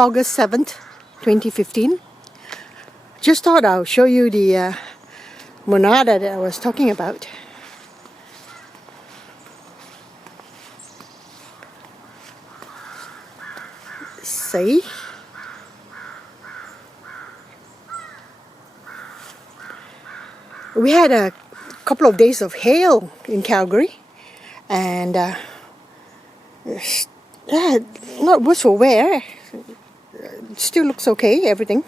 August 7th, 2015. Just thought I'll show you the monada that I was talking about. See? We had a couple of days of hail in Calgary, and not worse for wear. Still looks okay, everything.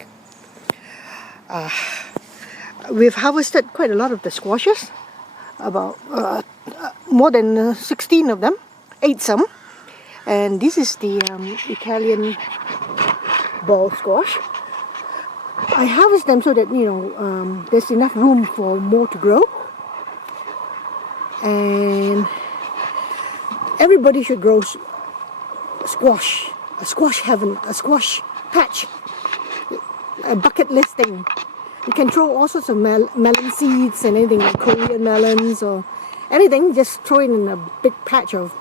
We've harvested quite a lot of the squashes, about more than 16 of them, ate some. And this is the Italian ball squash. I harvest them so that, there's enough room for more to grow. And everybody should grow squash. A squash heaven, a squash patch. A bucket list thing. You can throw all sorts of melon seeds and anything like Korean melons or anything. Just throw it in a big patch of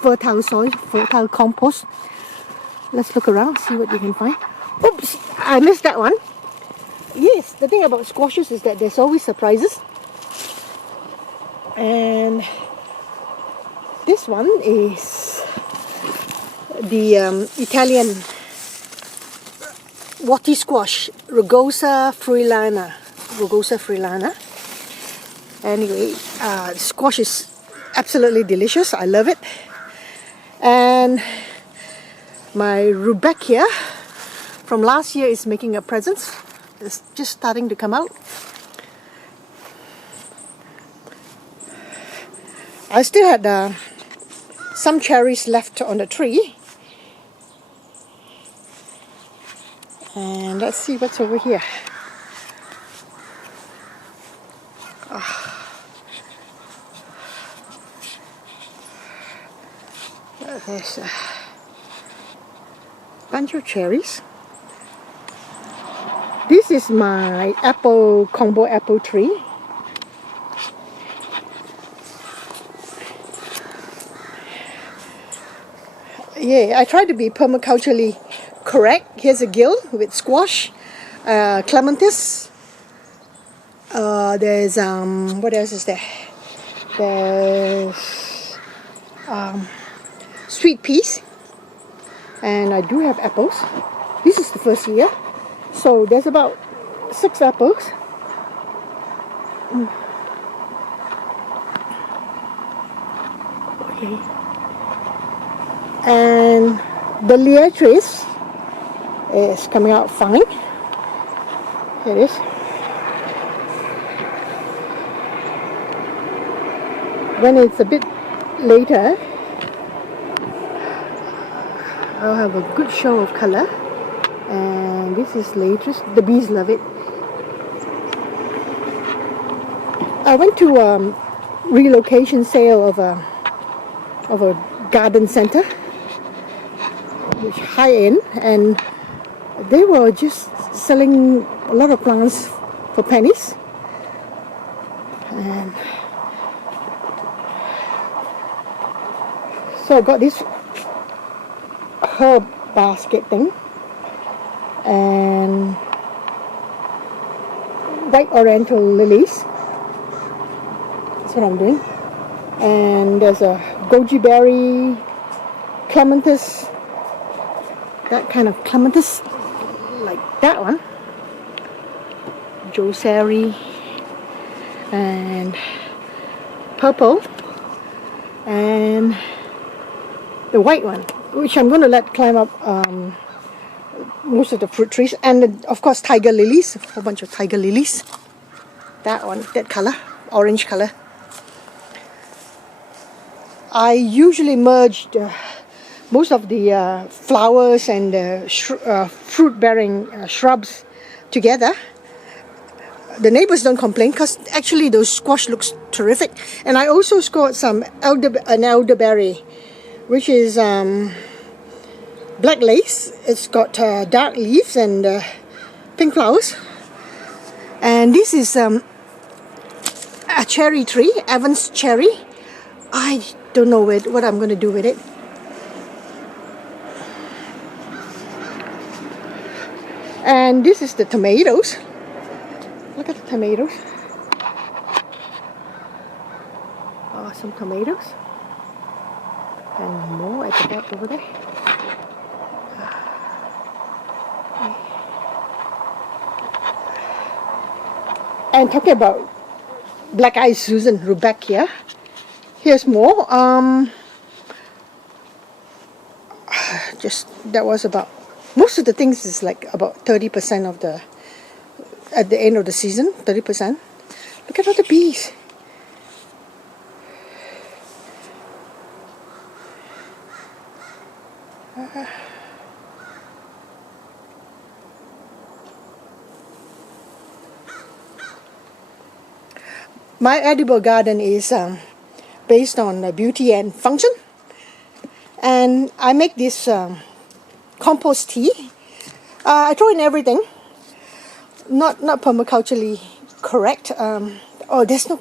fertile soil, fertile compost. Let's look around, see what you can find. Oops, I missed that one. Yes, the thing about squashes is that there's always surprises. And this one is the Italian warty squash, Rugosa friulana. Anyway, squash is absolutely delicious. I love it. And my rudbeckia from last year is making a presence. It's just starting to come out. I still had some cherries left on the tree. And let's see what's over here. There's a bunch of cherries. This is my combo apple tree. Yeah, I try to be permaculturally correct. Here's a gill with squash, clematis. There's what else is there? There's sweet peas, and I do have apples. This is the first year, so there's about 6 apples. Okay. And the Leatrice is coming out fine. Here it is. When it's a bit later, I'll have a good show of color. And this is Leatrice. The bees love it. I went to a relocation sale of a garden center, which high end, and they were just selling a lot of plants for pennies. And so I got this herb basket thing and white oriental lilies. That's what I'm doing. And there's a goji berry, clematis, that kind of clematis, like that one, josari, and purple, and the white one, which I'm going to let climb up most of the fruit trees, and of course tiger lilies, a whole bunch of tiger lilies. That one, that color, orange color. I usually merge most of the flowers and fruit-bearing shrubs together. The neighbors don't complain because actually those squash looks terrific. And I also scored some an elderberry, which is black lace. It's got dark leaves and pink flowers. And this is a cherry tree, Evans cherry. I don't know what I'm going to do with it. And this is the tomatoes. Look at the tomatoes. Some tomatoes. And more at the back over there. And talking about black-eyed Susan Rudbeckia, here's more. Just that was about, most of the things is like about 30% of the, at the end of the season, 30%. Look at all the bees. My edible garden is based on beauty and function, and I make this compost tea. I throw in everything, not permaculturally correct. Oh, there's no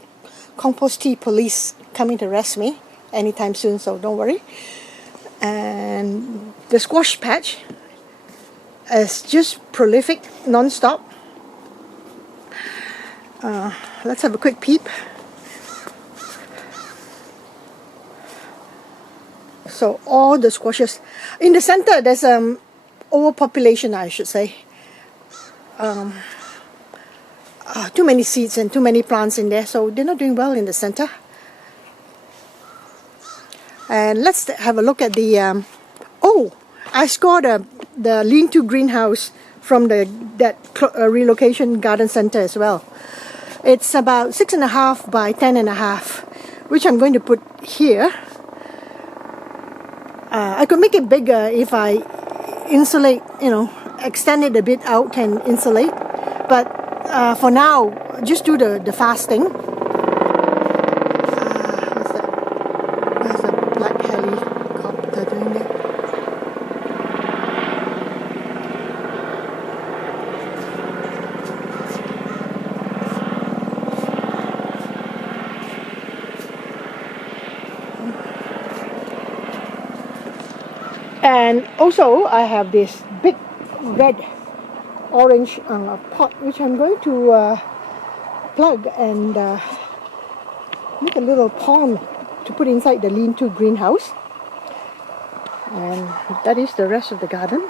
compost tea police coming to arrest me anytime soon, so don't worry. And the squash patch is just prolific, non-stop. Let's have a quick peep. So all the squashes in the center, there's overpopulation, I should say. Too many seeds and too many plants in there, so they're not doing well in the center. And let's have a look at the I scored the lean-to greenhouse from that relocation garden center as well. It's about 6.5 by 10.5, which I'm going to put here. I could make it bigger if I insulate, extend it a bit out and insulate. But for now, just do the fasting. What's that? There's a black helicopter doing that. And also I have this big red orange pot, which I'm going to plug and make a little pond to put inside the lean-to greenhouse. And that is the rest of the garden.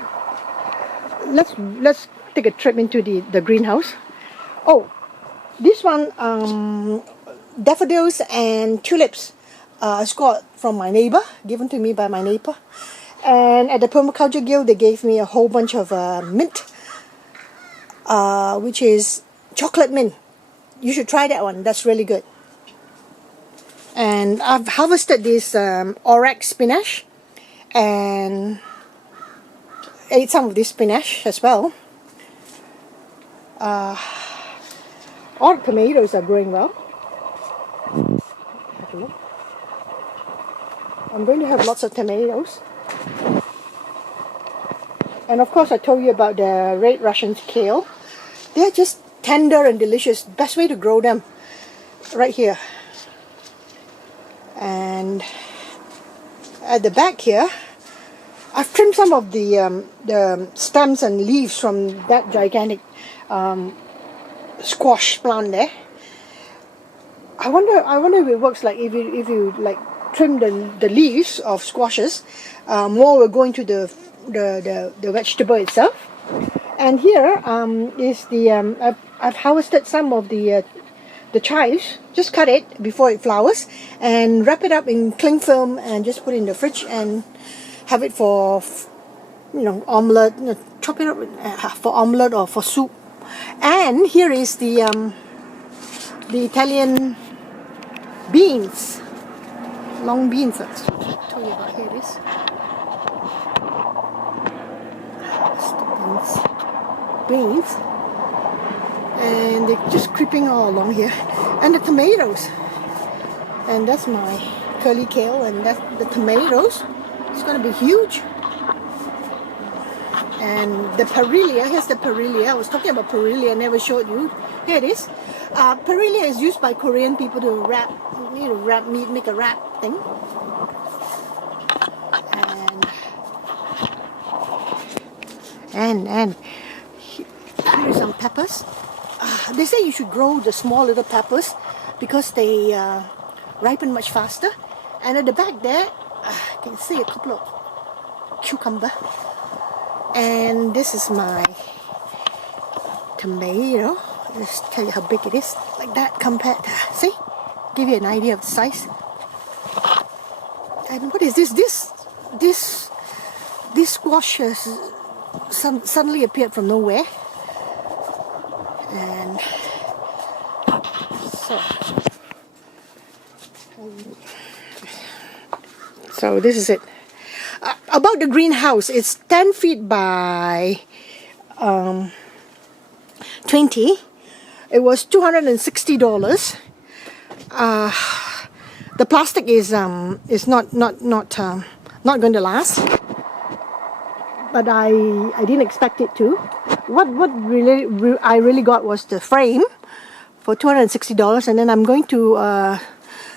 Let's take a trip into the greenhouse. Oh, this one, daffodils and tulips, I got from my neighbor, given to me by my neighbor. And at the Permaculture Guild, they gave me a whole bunch of mint, which is chocolate mint. You should try that one. That's really good. And I've harvested this orac spinach and ate some of this spinach as well. All the tomatoes are growing well. Have a look. I'm going to have lots of tomatoes. And of course I told you about the red Russian kale. They're just tender and delicious. Best way to grow them, right here. And at the back here, I've trimmed some of the stems and leaves from that gigantic squash plant there. I wonder if it works like if you like trim the leaves of squashes, more will go into the vegetable itself. And here is the I've harvested some of the chives. Just cut it before it flowers and wrap it up in cling film and just put it in the fridge and have it for omelette. Chop it up for omelette or for soup. And here is the Italian beans, long beans. I'll tell you about. Here it is. Beans, and they're just creeping all along here. And the tomatoes, and that's my curly kale, and that's the tomatoes. It's going to be huge. And the perilla, here's the perilla. I was talking about perilla, I never showed you. Here it is. Perilla is used by Korean people to wrap, wrap meat, make a wrap thing. And some peppers. They say you should grow the small little peppers because they ripen much faster. And at the back there, you can see a couple of cucumber. And this is my tomato. Just tell you how big it is. Like that compared to, see? Give you an idea of the size. And what is this? This squash has suddenly appeared from nowhere. And so this is it. About the greenhouse, it's 10 feet by 20. It was $260. The plastic is not going to last, but I didn't expect it to. What I really got was the frame for $260, and then I'm going to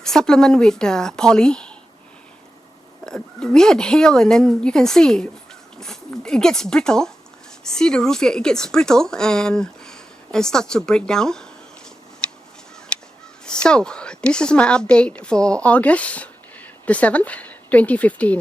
supplement with poly. We had hail, and then you can see it gets brittle. See the roof here? It gets brittle and starts to break down. So this is my update for August the 7th, 2015.